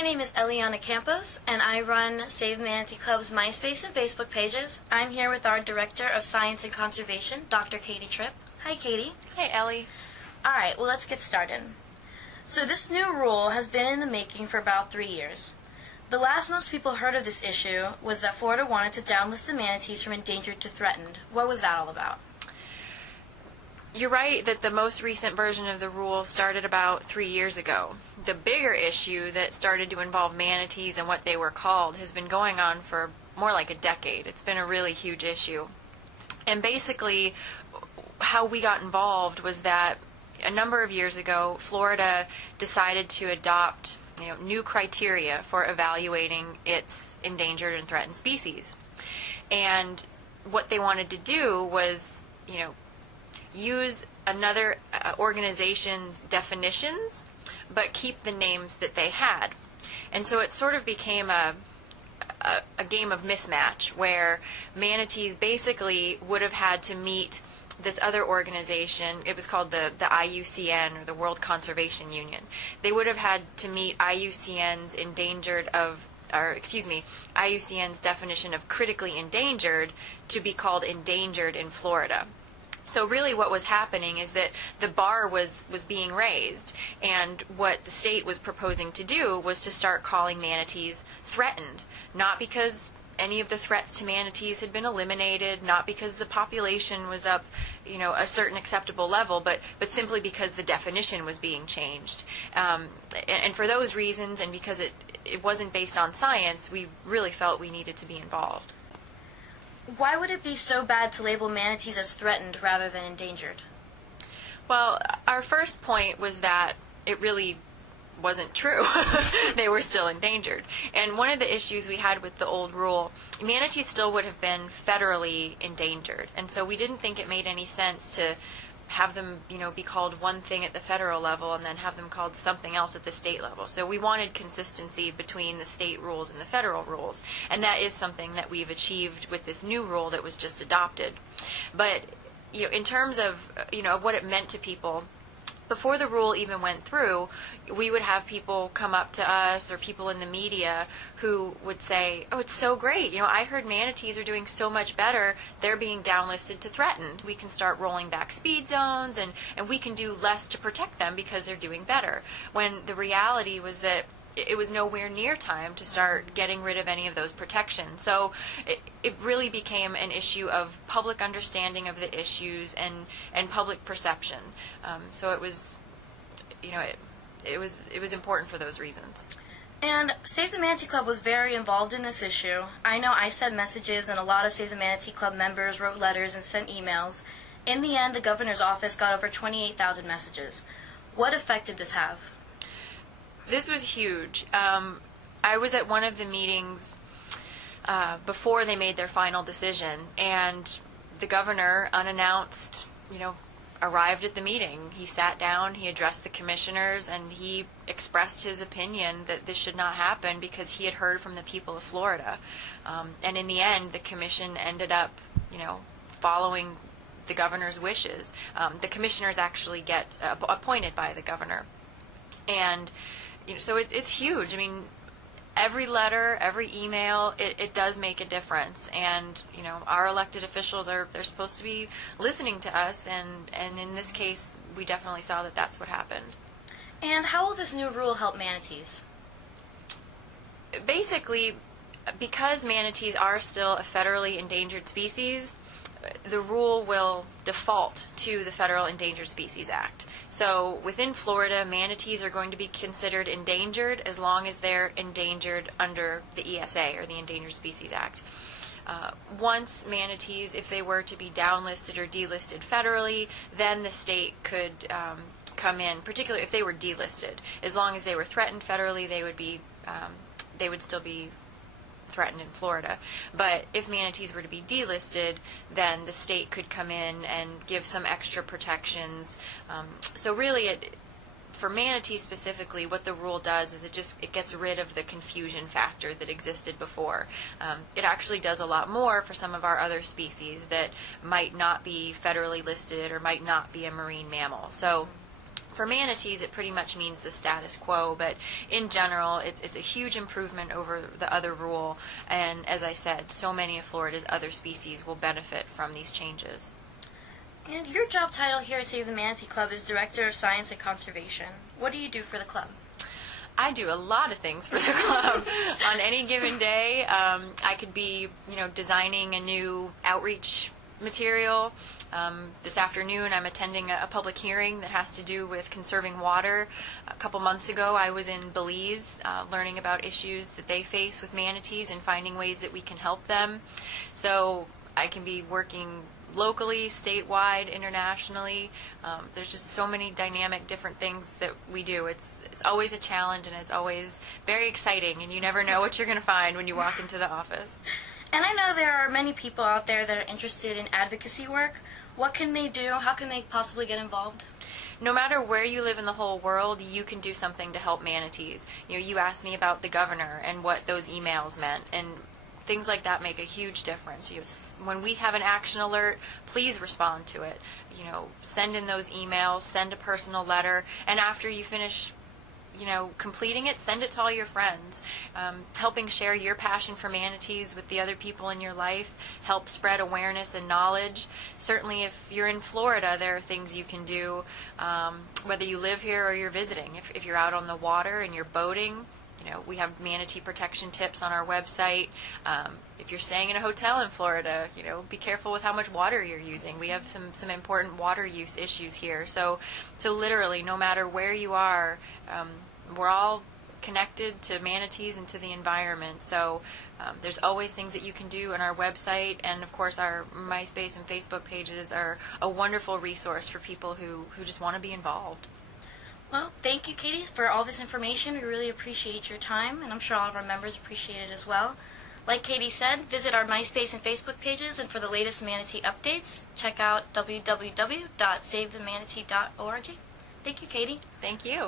My name is Eliana Campos, and I run Save Manatee Club's MySpace and Facebook pages. I'm here with our Director of Science and Conservation, Dr. Katie Tripp. Hi, Katie. Hey, Ellie. All right, well, let's get started. So this new rule has been in the making for about 3 years. The last most people heard of this issue was that Florida wanted to downlist the manatees from endangered to threatened. What was that all about? You're right that the most recent version of the rule started about 3 years ago. The bigger issue that started to involve manatees and what they were called has been going on for more like a decade. It's been a really huge issue. And basically, how we got involved was that a number of years ago, Florida decided to adopt new criteria for evaluating its endangered and threatened species. And what they wanted to do was, use another organization's definitions, but keep the names that they had. And so it sort of became a game of mismatch where manatees basically would have had to meet this other organization. It was called the IUCN, or the World Conservation Union. They would have had to meet IUCN's IUCN's definition of critically endangered to be called endangered in Florida. So really what was happening is that the bar was being raised, and what the state was proposing to do was to start calling manatees threatened, not because any of the threats to manatees had been eliminated, not because the population was up, a certain acceptable level, but simply because the definition was being changed. And for those reasons, and because it wasn't based on science, we really felt we needed to be involved. Why would it be so bad to label manatees as threatened rather than endangered? Well, our first point was that it really wasn't true. They were still endangered. And one of the issues we had with the old rule, manatees still would have been federally endangered. And so we didn't think it made any sense to have them, be called one thing at the federal level and then have them called something else at the state level. So we wanted consistency between the state rules and the federal rules. And that is something that we've achieved with this new rule that was just adopted. But, in terms of, of what it meant to people, before the rule even went through, we would have people come up to us or people in the media who would say, "Oh, it's so great. I heard manatees are doing so much better. They're being downlisted to threatened. We can start rolling back speed zones and we can do less to protect them because they're doing better." When the reality was that it was nowhere near time to start getting rid of any of those protections. So it really became an issue of public understanding of the issues and public perception. So it was, it was important for those reasons. And Save the Manatee Club was very involved in this issue. I know I sent messages, and a lot of Save the Manatee Club members wrote letters and sent emails. In the end, the governor's office got over 28,000 messages. What effect did this have? This was huge. I was at one of the meetings before they made their final decision, and the governor, unannounced, arrived at the meeting. He sat down, he addressed the commissioners, and he expressed his opinion that this should not happen because he had heard from the people of Florida. And in the end, the commission ended up, following the governor's wishes. The commissioners actually get appointed by the governor. And so it's huge. I mean, every letter, every email, it does make a difference. And, our elected officials they're supposed to be listening to us. And in this case, we definitely saw that that's what happened. And how will this new rule help manatees? Basically, because manatees are still a federally endangered species, the rule will default to the Federal Endangered Species Act. So within Florida, manatees are going to be considered endangered as long as they're endangered under the ESA, or the Endangered Species Act. Once manatees, if they were to be downlisted or delisted federally, then the state could come in, particularly if they were delisted. As long as they were threatened federally, they would still be threatened in Florida. But if manatees were to be delisted, then the state could come in and give some extra protections. So really, for manatees specifically, what the rule does is it gets rid of the confusion factor that existed before. It actually does a lot more for some of our other species that might not be federally listed or might not be a marine mammal. So For manatees, it pretty much means the status quo, but in general, it's a huge improvement over the other rule, and as I said, so many of Florida's other species will benefit from these changes. And your job title here at Save the Manatee Club is Director of Science and Conservation. What do you do for the club? I do a lot of things for the club. On any given day, I could be, designing a new outreach material. This afternoon, I'm attending a public hearing that has to do with conserving water. A couple months ago, I was in Belize learning about issues that they face with manatees and finding ways that we can help them. So I can be working locally, statewide, internationally. There's just so many dynamic different things that we do. It's always a challenge, and it's always very exciting, and you never know what you're going to find when you walk into the office. And I know there are many people out there that are interested in advocacy work. What can they do? How can they possibly get involved? No matter where you live in the whole world, you can do something to help manatees. You asked me about the governor and what those emails meant, and things like that make a huge difference. When we have an action alert, please respond to it. Send in those emails, send a personal letter, and after you finish completing it, send it to all your friends. Helping share your passion for manatees with the other people in your life, help spread awareness and knowledge. Certainly if you're in Florida, there are things you can do, whether you live here or you're visiting. If you're out on the water and you're boating, we have manatee protection tips on our website. If you're staying in a hotel in Florida, be careful with how much water you're using. We have some important water use issues here. So literally, no matter where you are, we're all connected to manatees and to the environment. So there's always things that you can do on our website, and of course our MySpace and Facebook pages are a wonderful resource for people who just want to be involved. Well, thank you, Katie, for all this information. We really appreciate your time, and I'm sure all of our members appreciate it as well. Like Katie said, visit our MySpace and Facebook pages, and for the latest manatee updates, check out www.savethemanatee.org. Thank you, Katie. Thank you.